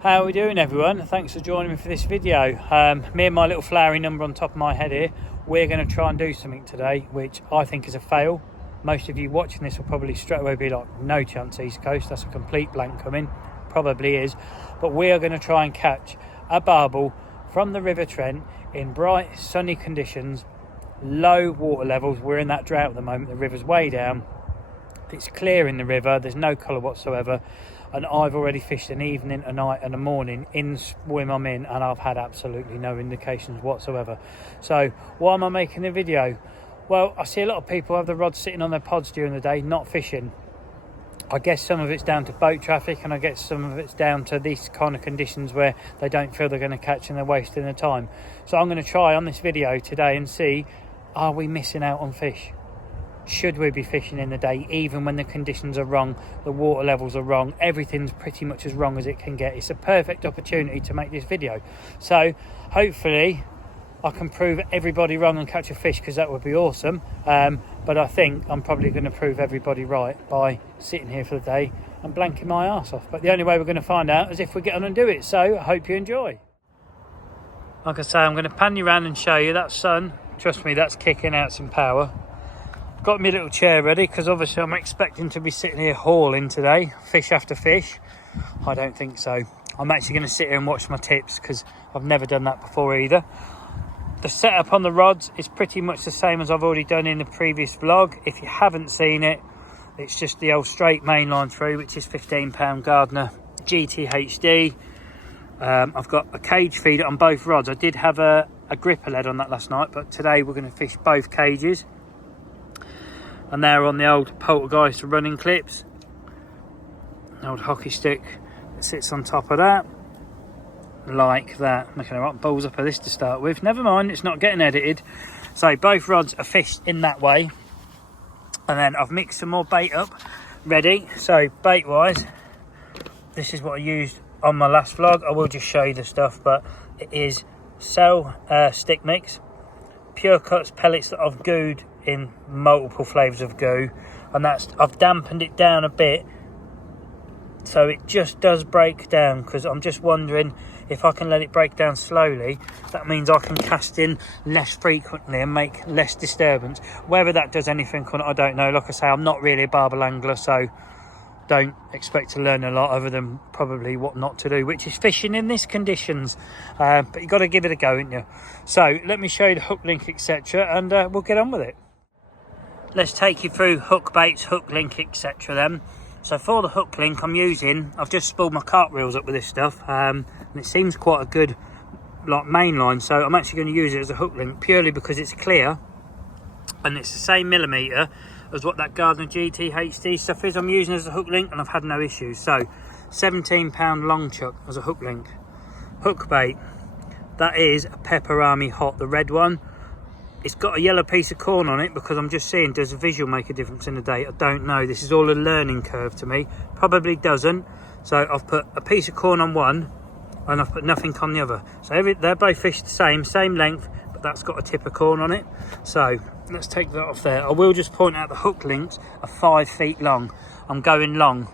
How are we doing, everyone? Thanks for joining me for this video. Me and my little flowery number on top of my head here, we're going to try and do something today which I think is a fail. Most of you watching this will probably straight away be like, no chance East Coast, that's a complete blank coming. Probably is, but we are going to try and catch a barbel from the River Trent in bright sunny conditions, low water levels. We're in that drought at the moment, the river's way down, it's clear in the river, there's no colour whatsoever, and I've already fished an evening, a night and a morning in swim I'm in, and I've had absolutely no indications whatsoever. So why am I making the video? Well, I see a lot of people have the rods sitting on their pods during the day not fishing. I guess some of it's down to boat traffic, and I guess some of it's down to these kind of conditions where they don't feel they're going to catch and they're wasting their time. So I'm going to try on this video today and see, are we missing out on fish? Should we be fishing in the day even when the conditions are wrong, the water levels are wrong, everything's pretty much as wrong as it can get? It's a perfect opportunity to make this video. So hopefully I can prove everybody wrong and catch a fish, because that would be awesome. But I think I'm probably going to prove everybody right by sitting here for the day and blanking my arse off. But the only way we're going to find out is if we get on and do it. So I hope you enjoy. Like I say, I'm going to pan you around and show you that sun. Trust me, that's kicking out some power. Got my little chair ready because obviously I'm expecting to be sitting here hauling today, fish after fish. I don't think so. I'm actually going to sit here and watch my tips because I've never done that before either. The setup on the rods is pretty much the same as I've already done in the previous vlog. If you haven't seen it, it's just the old straight mainline through, which is £15 Gardner GT HD. I've got a cage feeder on both rods. I did have a gripper lead on that last night, but today we're going to fish both cages. And they're on the old Poltergeist running clips. An old hockey stick that sits on top of that. Like that. Making a right balls up of this to start with. Never mind, it's not getting edited. So both rods are fished in that way. And then I've mixed some more bait up. Ready. So bait wise, this is what I used on my last vlog. I will just show you the stuff, but it is Cell stick mix. Pure Cuts pellets that I've gooed in multiple flavours of goo, and I've dampened it down a bit so it just does break down, because I'm just wondering if I can let it break down slowly, that means I can cast in less frequently and make less disturbance. Whether that does anything or not, I don't know. Like I say, I'm not really a barbel angler, so don't expect to learn a lot other than probably what not to do, which is fishing in these conditions. But you've got to give it a go, haven't you? So let me show you the hook link, etc., and we'll get on with it. Let's take you through hook baits, hook link, etc. then. So for the hook link I've just spooled my carp reels up with this stuff, and it seems quite a good like mainline, so I'm actually going to use it as a hook link purely because it's clear and it's the same millimetre as what that Gardner GT HD stuff is I'm using as a hook link, and I've had no issues. So £17 long chuck as a hook link. Hook bait, that is a Pepperami Hot, the red one. It's got a yellow piece of corn on it because I'm just seeing, does a visual make a difference in the day? I don't know. This is all a learning curve to me. Probably doesn't. So I've put a piece of corn on one and I've put nothing on the other. So they're both fished the same length, but that's got a tip of corn on it. So let's take that off there. I will just point out the hook links are 5 feet long. I'm going long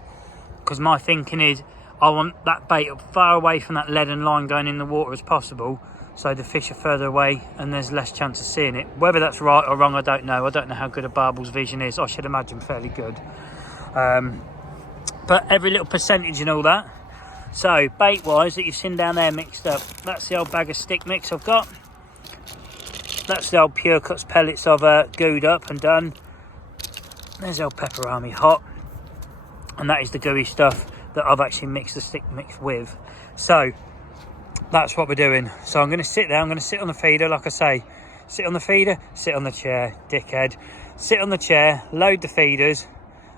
because my thinking is I want that bait up far away from that lead and line going in the water as possible, so the fish are further away and there's less chance of seeing it. Whether that's right or wrong, I don't know. I don't know how good a barbel's vision is. I should imagine fairly good. But every little percentage and all that. So bait wise that you've seen down there mixed up, that's the old bag of stick mix I've got. That's the old Pure Cuts pellets I've gooed up and done. There's the old Pepperami Hot, and that is the gooey stuff that I've actually mixed the stick mix with. So that's what we're doing. So I'm going to sit there, I'm going to sit on the feeder, like I say, sit on the feeder, sit on the chair, dickhead. Sit on the chair, load the feeders,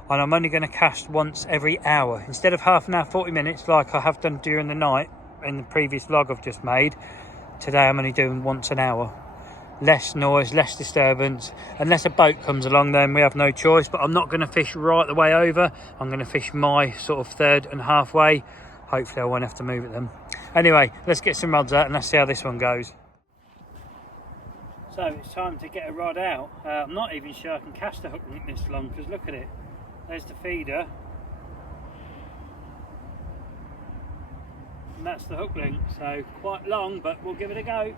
and I'm only going to cast once every hour. Instead of half an hour, 40 minutes, like I have done during the night in the previous vlog I've just made, today I'm only doing once an hour. Less noise, less disturbance. Unless a boat comes along, then we have no choice, but I'm not going to fish right the way over. I'm going to fish my sort of third and halfway. Hopefully I won't have to move it then. Anyway, let's get some rods out and let's see how this one goes. So it's time to get a rod out. I'm not even sure I can cast a hook link this long, because look at it. There's the feeder. and that's the hook length, so quite long, but we'll give it a go.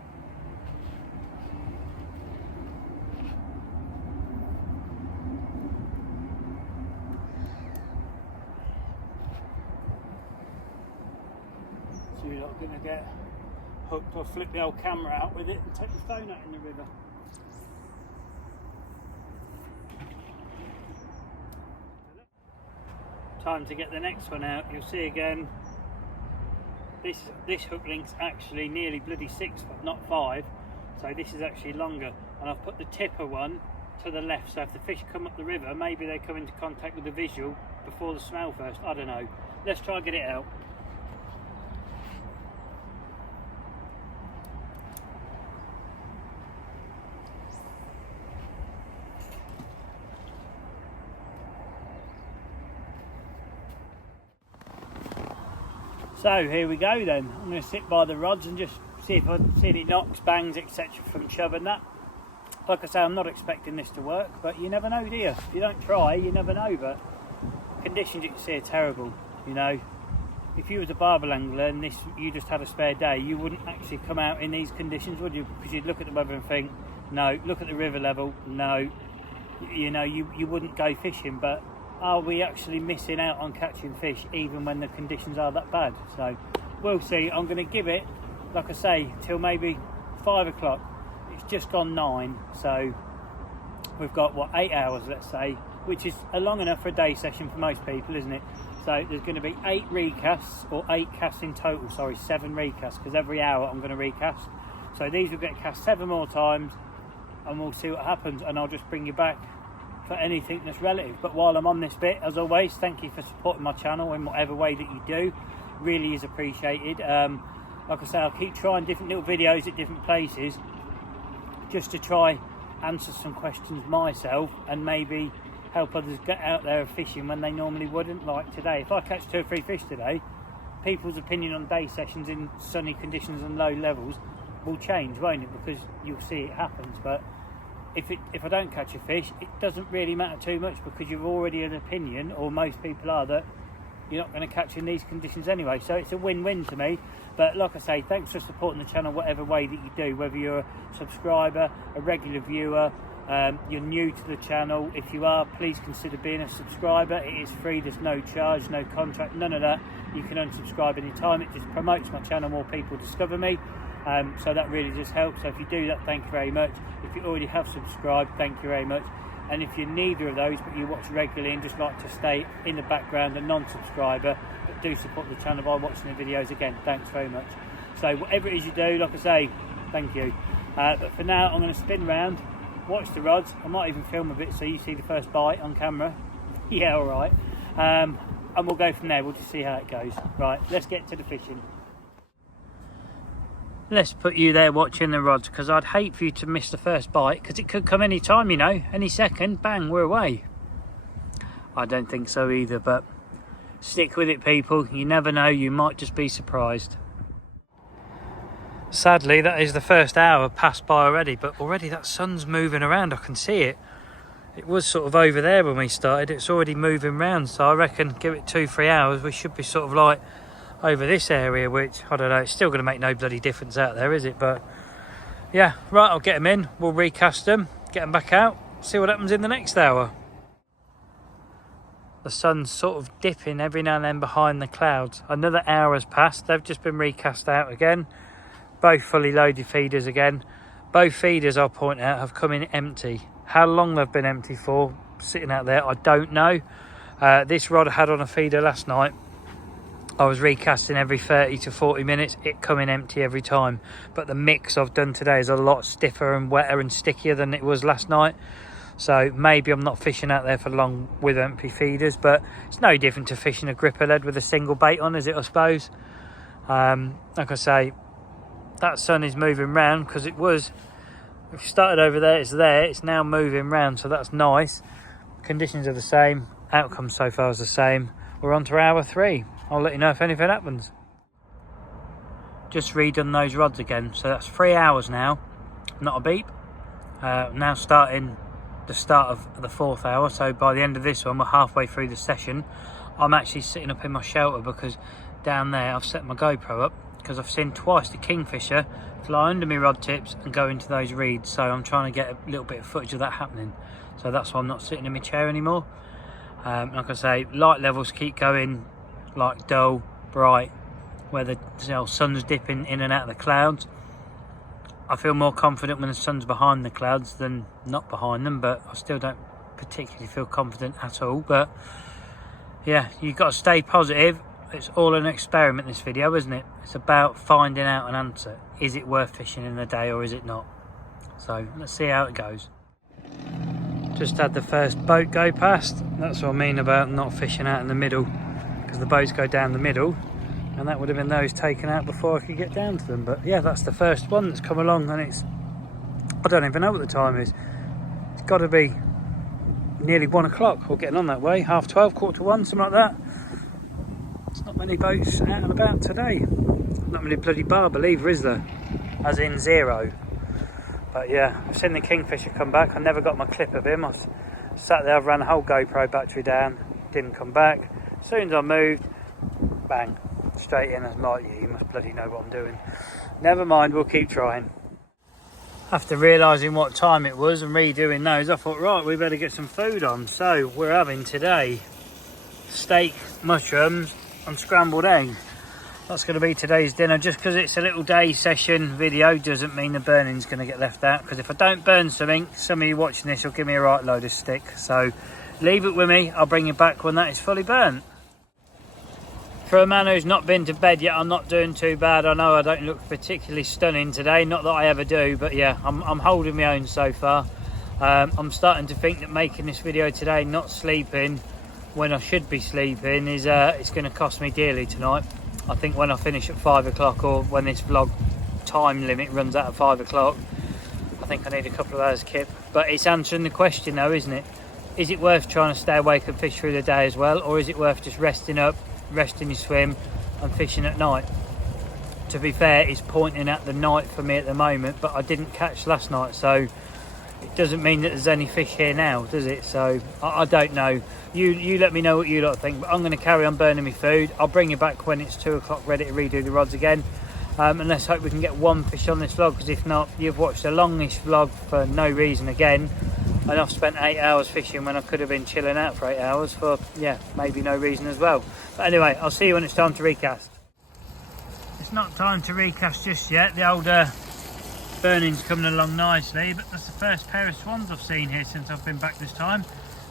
So you're not going to get hooked or flip the old camera out with it and take the phone out in the river. Time to get the next one out. You'll see again, this hook length's actually nearly bloody 6 foot, not 5, so this is actually longer, and I've put the tipper one to the left, so if the fish come up the river, maybe they come into contact with the visual before the smell first. I don't know. Let's try and get it out. So here we go then. I'm going to sit by the rods and just see if I see any knocks, bangs, etc. from chub and that. Like I say, I'm not expecting this to work, but you never know, do you? If you don't try, you never know. But conditions you can see are terrible. You know, if you was a barbel angler and you just had a spare day, you wouldn't actually come out in these conditions, would you? Because you'd look at the weather and think, no. Look at the river level, no. You know, you wouldn't go fishing. But are we actually missing out on catching fish even when the conditions are that bad? So we'll see. I'm going to give it, like I say, till maybe 5 o'clock. It's just gone 9, so we've got what, 8 hours, let's say, which is long enough for a day session for most people, isn't it? So there's going to be 8 recasts, or 8 casts in total, sorry, 7 recasts, because every hour I'm going to recast. So these will get cast 7 more times, and we'll see what happens, and I'll just bring you back for anything that's relative. But while I'm on this bit, as always, thank you for supporting my channel in whatever way that you do. Really is appreciated. Like I say, I'll keep trying different little videos at different places just to try answer some questions myself and maybe help others get out there fishing when they normally wouldn't. Like today, if I catch 2 or 3 fish today, people's opinion on day sessions in sunny conditions and low levels will change, won't it? Because you'll see it happens. But if I don't catch a fish, it doesn't really matter too much, because you've already an opinion, or most people are, that you're not going to catch in these conditions anyway. So it's a win-win to me. But like I say, thanks for supporting the channel whatever way that you do, whether you're a subscriber, a regular viewer, you're new to the channel. If you are, please consider being a subscriber. It is free, there's no charge, no contract, none of that. You can unsubscribe anytime. It just promotes my channel, more people discover me. So that really just helps. So if you do that, thank you very much. If you already have subscribed, thank you very much. And if you're neither of those, but you watch regularly and just like to stay in the background, a non-subscriber, but do support the channel by watching the videos, again, thanks very much. So whatever it is you do, like I say, thank you. But for now, I'm going to spin round, watch the rods. I might even film a bit so you see the first bite on camera. Yeah, all right. And we'll go from there. We'll just see how it goes. Right, let's get to the fishing. Let's put you there watching the rods, because I'd hate for you to miss the first bite, because it could come any time, you know, any second, bang, we're away. I don't think so either, but stick with it, people. You never know, you might just be surprised. Sadly, that is the first hour passed by already, but already that sun's moving around. I can see it. It was sort of over there when we started. It's already moving around, so I reckon give it 2-3 hours, we should be sort of like over this area, which I don't know, it's still going to make no bloody difference out there, is it? But yeah, right, I'll get them in, we'll recast them, get them back out, see what happens in the next hour. The sun's sort of dipping every now and then behind the clouds. Another hour has passed, they've just been recast out again, both fully loaded feeders again. Both feeders, I'll point out, have come in empty. How long they've been empty for, sitting out there, I don't know. This rod I had on a feeder last night, I was recasting every 30 to 40 minutes, it coming empty every time. But the mix I've done today is a lot stiffer and wetter and stickier than it was last night. So maybe I'm not fishing out there for long with empty feeders, but it's no different to fishing a gripper lead with a single bait on, is it, I suppose? Like I say, that sun is moving round, because it started over there, it's now moving round, so that's nice. Conditions are the same, outcome so far is the same. We're on to hour 3. I'll let you know if anything happens. Just redone those rods again, so that's 3 hours now, not a beep. Now starting the start of the 4th hour, so by the end of this one we're halfway through the session. I'm actually sitting up in my shelter because down there I've set my GoPro up because I've seen twice the kingfisher fly under my rod tips and go into those reeds, so I'm trying to get a little bit of footage of that happening. So that's why I'm not sitting in my chair anymore. Like I say, light levels keep going like dull, bright, where the sun's dipping in and out of the clouds. I feel more confident when the sun's behind the clouds than not behind them, but I still don't particularly feel confident at all. But yeah, you've got to stay positive. It's all an experiment, this video, isn't it? It's about finding out an answer. Is it worth fishing in a day or is it not? So let's see how it goes. Just had the first boat go past. That's what I mean about not fishing out in the middle, because the boats go down the middle, and that would have been those taken out before I could get down to them. But yeah, that's the first one that's come along, and it's, I don't even know what the time is. It's got to be nearly 1 o'clock, or getting on that way, 12:30, 1:15, something like that. There's not many boats out and about today. Not many bloody barbel either, is there? As in 0. But yeah, I've seen the kingfisher come back. I never got my clip of him. I sat there, I've ran the whole GoPro battery down, didn't come back. As soon as I moved, bang, straight in. I was like, yeah, you must bloody know what I'm doing. Never mind, we'll keep trying. After realising what time it was and redoing those, I thought, right, we better get some food on. So we're having today steak, mushrooms and scrambled eggs. That's going to be today's dinner. Just because it's a little day session video doesn't mean the burning's going to get left out, because if I don't burn something, some of you watching this will give me a right load of stick. So leave it with me, I'll bring you back when that is fully burnt. For a man who's not been to bed yet, I'm not doing too bad. I know I don't look particularly stunning today, not that I ever do, but yeah, I'm holding my own so far. I'm starting to think that making this video today, not sleeping when I should be sleeping, is it's going to cost me dearly tonight. I think when I finish at 5 o'clock, or when this vlog time limit runs out at 5 o'clock, I think I need a couple of hours kip. But it's answering the question though, isn't it? Is it worth trying to stay awake and fish through the day as well, or is it worth just resting up, resting your swim and fishing at night? To be fair, it's pointing at the night for me at the moment, but I didn't catch last night, so it doesn't mean that there's any fish here now, does it? So I don't know. You let me know what you lot think, but I'm going to carry on burning my food. I'll bring you back when it's 2 o'clock, ready to redo the rods again. And let's hope we can get one fish on this vlog, because if not, you've watched a longish vlog for no reason again, and I've spent 8 hours fishing when I could have been chilling out for 8 hours for, yeah, maybe no reason as well. But anyway, I'll see you when it's time to recast. It's not time to recast just yet. The old burning's coming along nicely, but that's the first pair of swans I've seen here since I've been back this time.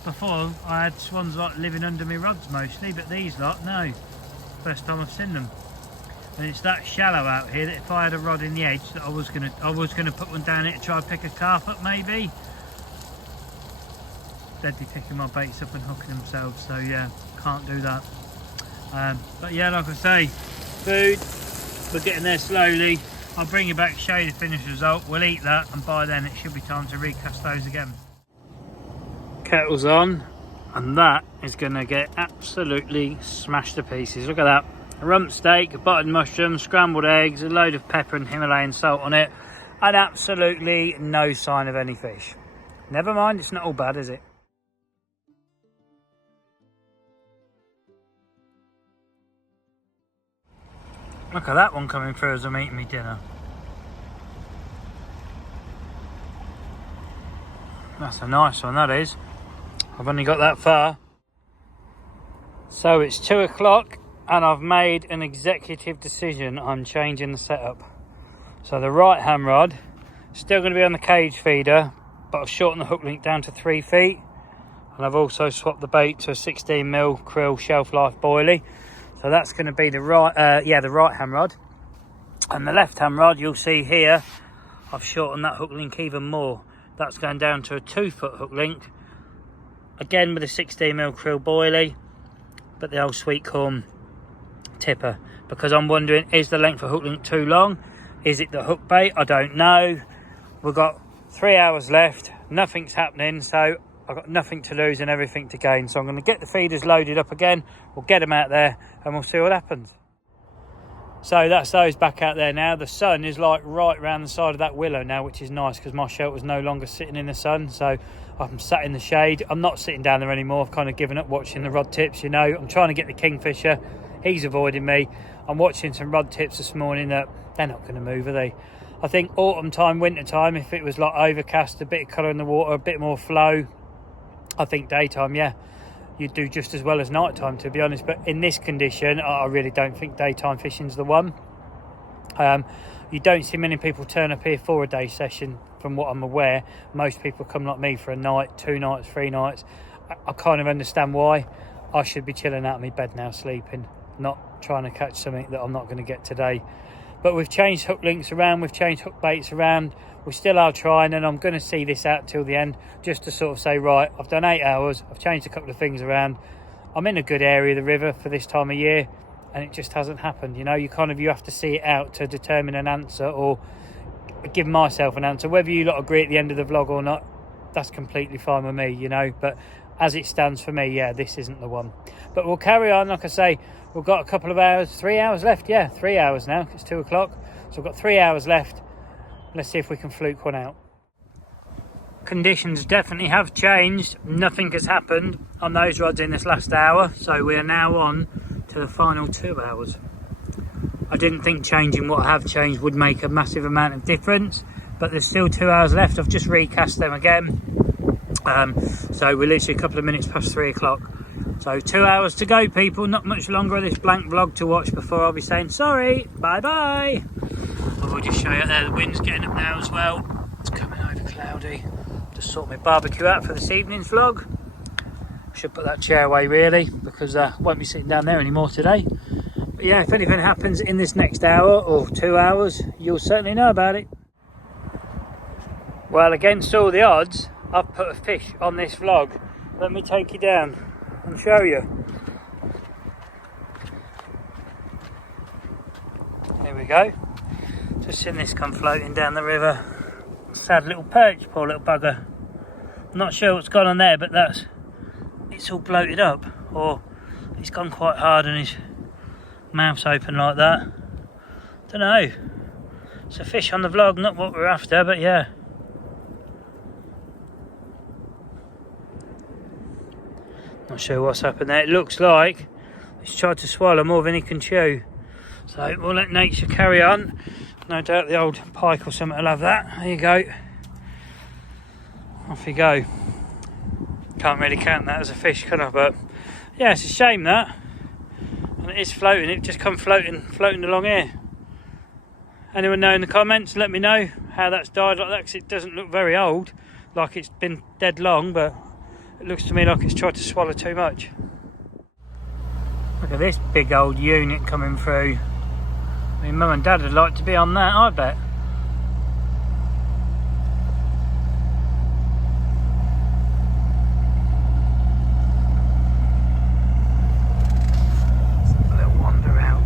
Before, I had swans like living under my rods mostly, but these lot, no. First time I've seen them. And it's that shallow out here that if I had a rod in the edge, that I was gonna put one down here to try and pick a carp up maybe. They'd be picking my baits up and hooking themselves, so yeah, can't do that. But yeah, like I say, food, we're getting there slowly. I'll bring you back, show you the finished result. We'll eat that, and by then it should be time to recast those again. Kettle's on, and that is going to get absolutely smashed to pieces. Look at that. A rump steak, buttered mushrooms, scrambled eggs, a load of pepper and Himalayan salt on it, and absolutely no sign of any fish. Never mind, it's not all bad, is it? Look at that one coming through as I'm eating my dinner. That's a nice one, that is. I've only got that far. So it's 2 o'clock and I've made an executive decision. I'm changing the setup. So the right hand rod, still going to be on the cage feeder, but I've shortened the hook length down to 3 feet. And I've also swapped the bait to a 16mm krill shelf life boilie. So that's going to be the right hand rod. And the left hand rod, you'll see here, I've shortened that hook length even more. That's going down to a 2-foot hook length. Again with a 16mm krill boilie, but the old sweet corn tipper. Because I'm wondering, is the length of hook length too long? Is it the hook bait? I don't know. We've got 3 hours left. Nothing's happening, so I've got nothing to lose and everything to gain. So I'm going to get the feeders loaded up again. We'll get them out there and we'll see what happens. So that's those back out there now. The sun is like right around the side of that willow now, which is nice because my shelter's no longer sitting in the sun. So I'm sat in the shade. I'm not sitting down there anymore. I've kind of given up watching the rod tips, you know. I'm trying to get the kingfisher. He's avoiding me. I'm watching some rod tips this morning that they're not going to move, are they? I think autumn time, winter time, if it was like overcast, a bit of colour in the water, a bit more flow, I think daytime, yeah, you'd do just as well as nighttime, to be honest. But in this condition, I really don't think daytime fishing's the one. You don't see many people turn up here for a day session, from what I'm aware. Most people come like me for a night, 2 nights, 3 nights. I kind of understand why. I should be chilling out of my bed now, sleeping, not trying to catch something that I'm not going to get today. But we've changed hook links around, we've changed hook baits around. We still are trying, and I'm going to see this out till the end, just to sort of say, right, I've done 8 hours, I've changed a couple of things around. I'm in a good area of the river for this time of year, and it just hasn't happened. You know, you have to see it out to determine an answer, or give myself an answer. Whether you lot agree at the end of the vlog or not, that's completely fine with me, you know. But as it stands for me, yeah, this isn't the one. But we'll carry on. Like I say, we've got a couple of hours, 3 hours left. Yeah, 3 hours now. It's 2 o'clock. So we've got 3 hours left. Let's see if we can fluke one out. Conditions definitely have changed. Nothing has happened on those rods in this last hour. So we are now on to the final 2 hours. I didn't think changing what I have changed would make a massive amount of difference, but there's still 2 hours left. I've just recast them again. So we're literally a couple of minutes past 3 o'clock. So 2 hours to go, people. Not much longer of this blank vlog to watch before I'll be saying sorry, bye bye. I will just show you there, the wind's getting up now as well. It's coming over cloudy. Just sort my barbecue out for this evening's vlog. Should put that chair away really, because I won't be sitting down there anymore today. But yeah, if anything happens in this next hour or 2 hours, you'll certainly know about it. Well, against all the odds, I've put a fish on this vlog. Let me take you down and show you. Here we go. Just seen this come floating down the river. Sad little perch, poor little bugger. I'm not sure what's gone on there, but it's all bloated up, or he's gone quite hard and his mouth's open like that. Don't know. It's a fish on the vlog, not what we're after, but yeah. Not sure what's happened there. It looks like he's tried to swallow more than he can chew. So we'll let nature carry on. No doubt the old pike or something will have that. There you go. Off you go. Can't really count that as a fish, can I? But yeah, it's a shame that. And it is floating. It just come floating along here. Anyone know in the comments? Let me know how that's died like that, because it doesn't look very old, like it's been dead long, but it looks to me like it's tried to swallow too much. Look at this big old unit coming through. I mean, Mum and Dad would like to be on that, I bet. A little wander out.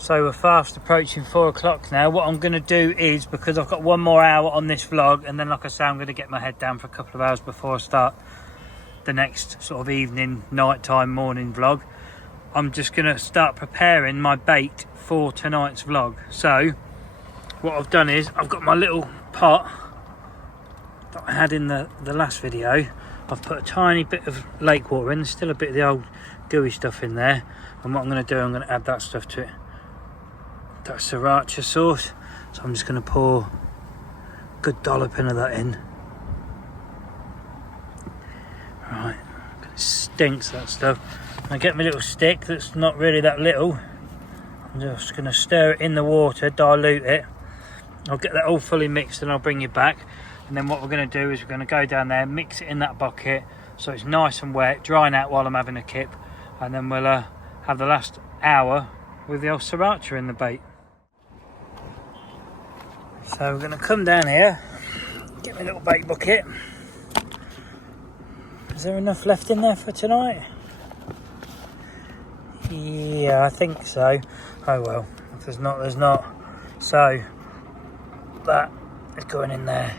So we're fast approaching 4 o'clock now. What I'm going to do is, because I've got 1 more hour on this vlog, and then like I say, I'm going to get my head down for a couple of hours before I start the next sort of evening, nighttime, morning vlog. I'm just going to start preparing my bait for tonight's vlog. So what I've done is, I've got my little pot that I had in the last video. I've put a tiny bit of lake water in. There's still a bit of the old gooey stuff in there. And what I'm going to do, I'm going to add that stuff to it. That sriracha sauce, so I'm just going to pour a good dolloping of that in. Right, it stinks, that stuff. I get my little stick that's not really that little. I'm just going to stir it in the water, dilute it. I'll get that all fully mixed and I'll bring you back. And then what we're going to do is we're going to go down there, mix it in that bucket so it's nice and wet, drying out while I'm having a kip, and then we'll have the last hour with the old sriracha in the bait. So we're going to come down here, get my little bait bucket. Is there enough left in there for tonight? Yeah, I think so. Oh well, if there's not, there's not. So that is going in there.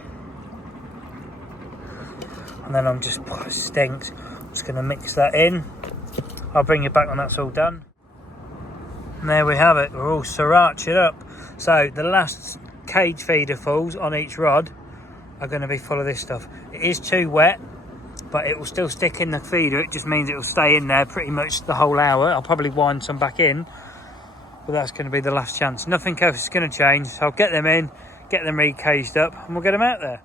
And then I'm just, oh, it stinks. I'm just going to mix that in. I'll bring you back when that's all done. And there we have it, we're all srirachaed up. So the last cage feeder fulls on each rod are going to be full of this stuff. It is too wet, but it will still stick in the feeder. It just means it will stay in there pretty much the whole hour. I'll probably wind some back in, but that's going to be the last chance. Nothing else is going to change, so I'll get them in, get them re-caged up, and we'll get them out there.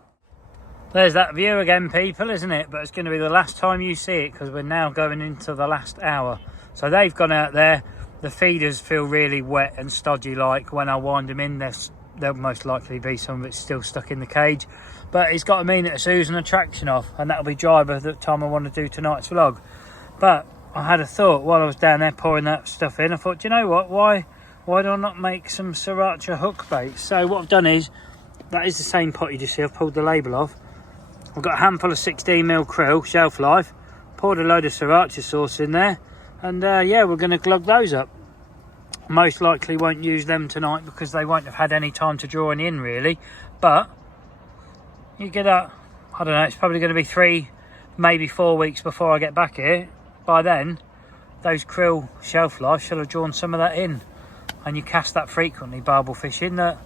There's that view again, people, isn't it? But it's going to be the last time you see it, because we're now going into the last hour. So they've gone out there. The feeders feel really wet and stodgy, like when I wind them in, there'll most likely be some of it still stuck in the cage. But it's got to mean that it's oozing attraction off, and that'll be dry by the time I want to do tonight's vlog. But I had a thought while I was down there pouring that stuff in. I thought, do you know what? Why do I not make some sriracha hook baits? So what I've done is, that is the same pot you just see. I've pulled the label off. I've got a handful of 16mm krill, shelf life. Poured a load of sriracha sauce in there. And yeah, we're going to glug those up. Most likely won't use them tonight because they won't have had any time to draw any in, really. But you get that, I don't know, it's probably going to be 3, maybe 4 weeks before I get back here. By then, those krill shelf life shall have drawn some of that in. And you cast that frequently, barbel fishing, that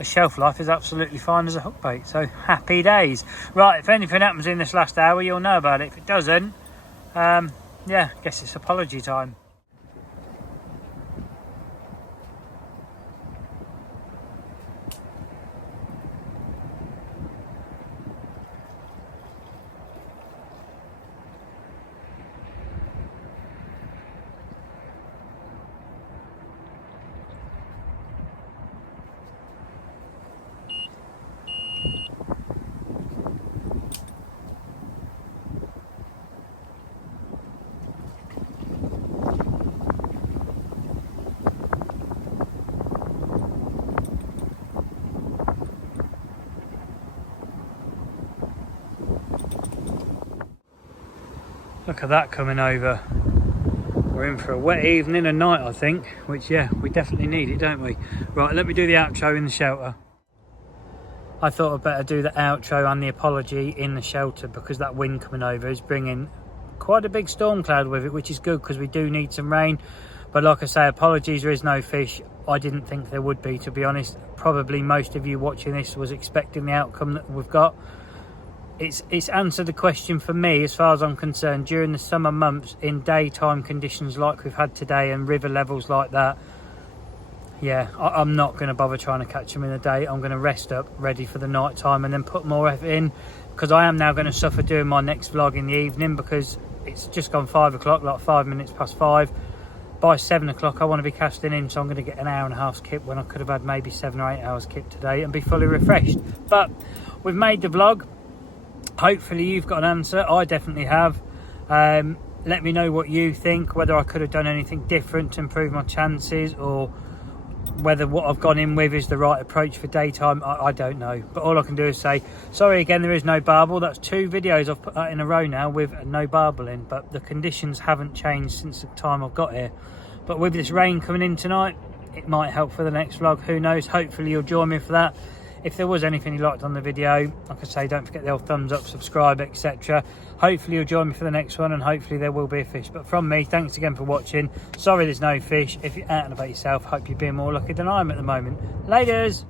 a shelf life is absolutely fine as a hook bait. So happy days. Right, if anything happens in this last hour, you'll know about it. If it doesn't, yeah, guess it's apology time. Look at that coming over. We're in for a wet evening and night, I think, which, yeah, we definitely need it, don't we? Right, let me do the outro in the shelter. I thought I'd better do the outro and the apology in the shelter because that wind coming over is bringing quite a big storm cloud with it, which is good because we do need some rain. But like I say, apologies, there is no fish. I didn't think there would be, to be honest. Probably most of you watching this was expecting the outcome that we've got. It's answered the question for me, as far as I'm concerned. During the summer months, in daytime conditions like we've had today and river levels like that, yeah, I'm not going to bother trying to catch them in the day. I'm going to rest up, ready for the night time, and then put more effort in, because I am now going to suffer doing my next vlog in the evening because it's just gone 5 o'clock, like 5 minutes past 5. By 7 o'clock I want to be casting in, so I'm going to get an hour and a half's kip when I could have had maybe 7 or 8 hours kip today and be fully refreshed. But we've made the vlog. Hopefully you've got an answer. I definitely have. Let me know what you think, whether I could have done anything different to improve my chances, or whether what I've gone in with is the right approach for daytime. I don't know, but all I can do is say sorry again, there is no barbel. That's 2 videos I've put out in a row now with no barbel in, but the conditions haven't changed since the time I've got here. But with this rain coming in tonight, it might help for the next vlog, who knows. Hopefully you'll join me for that. If there was anything you liked on the video, like I say, don't forget the old thumbs up, subscribe, etc. Hopefully you'll join me for the next one, and hopefully there will be a fish. But from me, thanks again for watching. Sorry there's no fish. If you're out and about yourself, hope you're being more lucky than I am at the moment. Laters!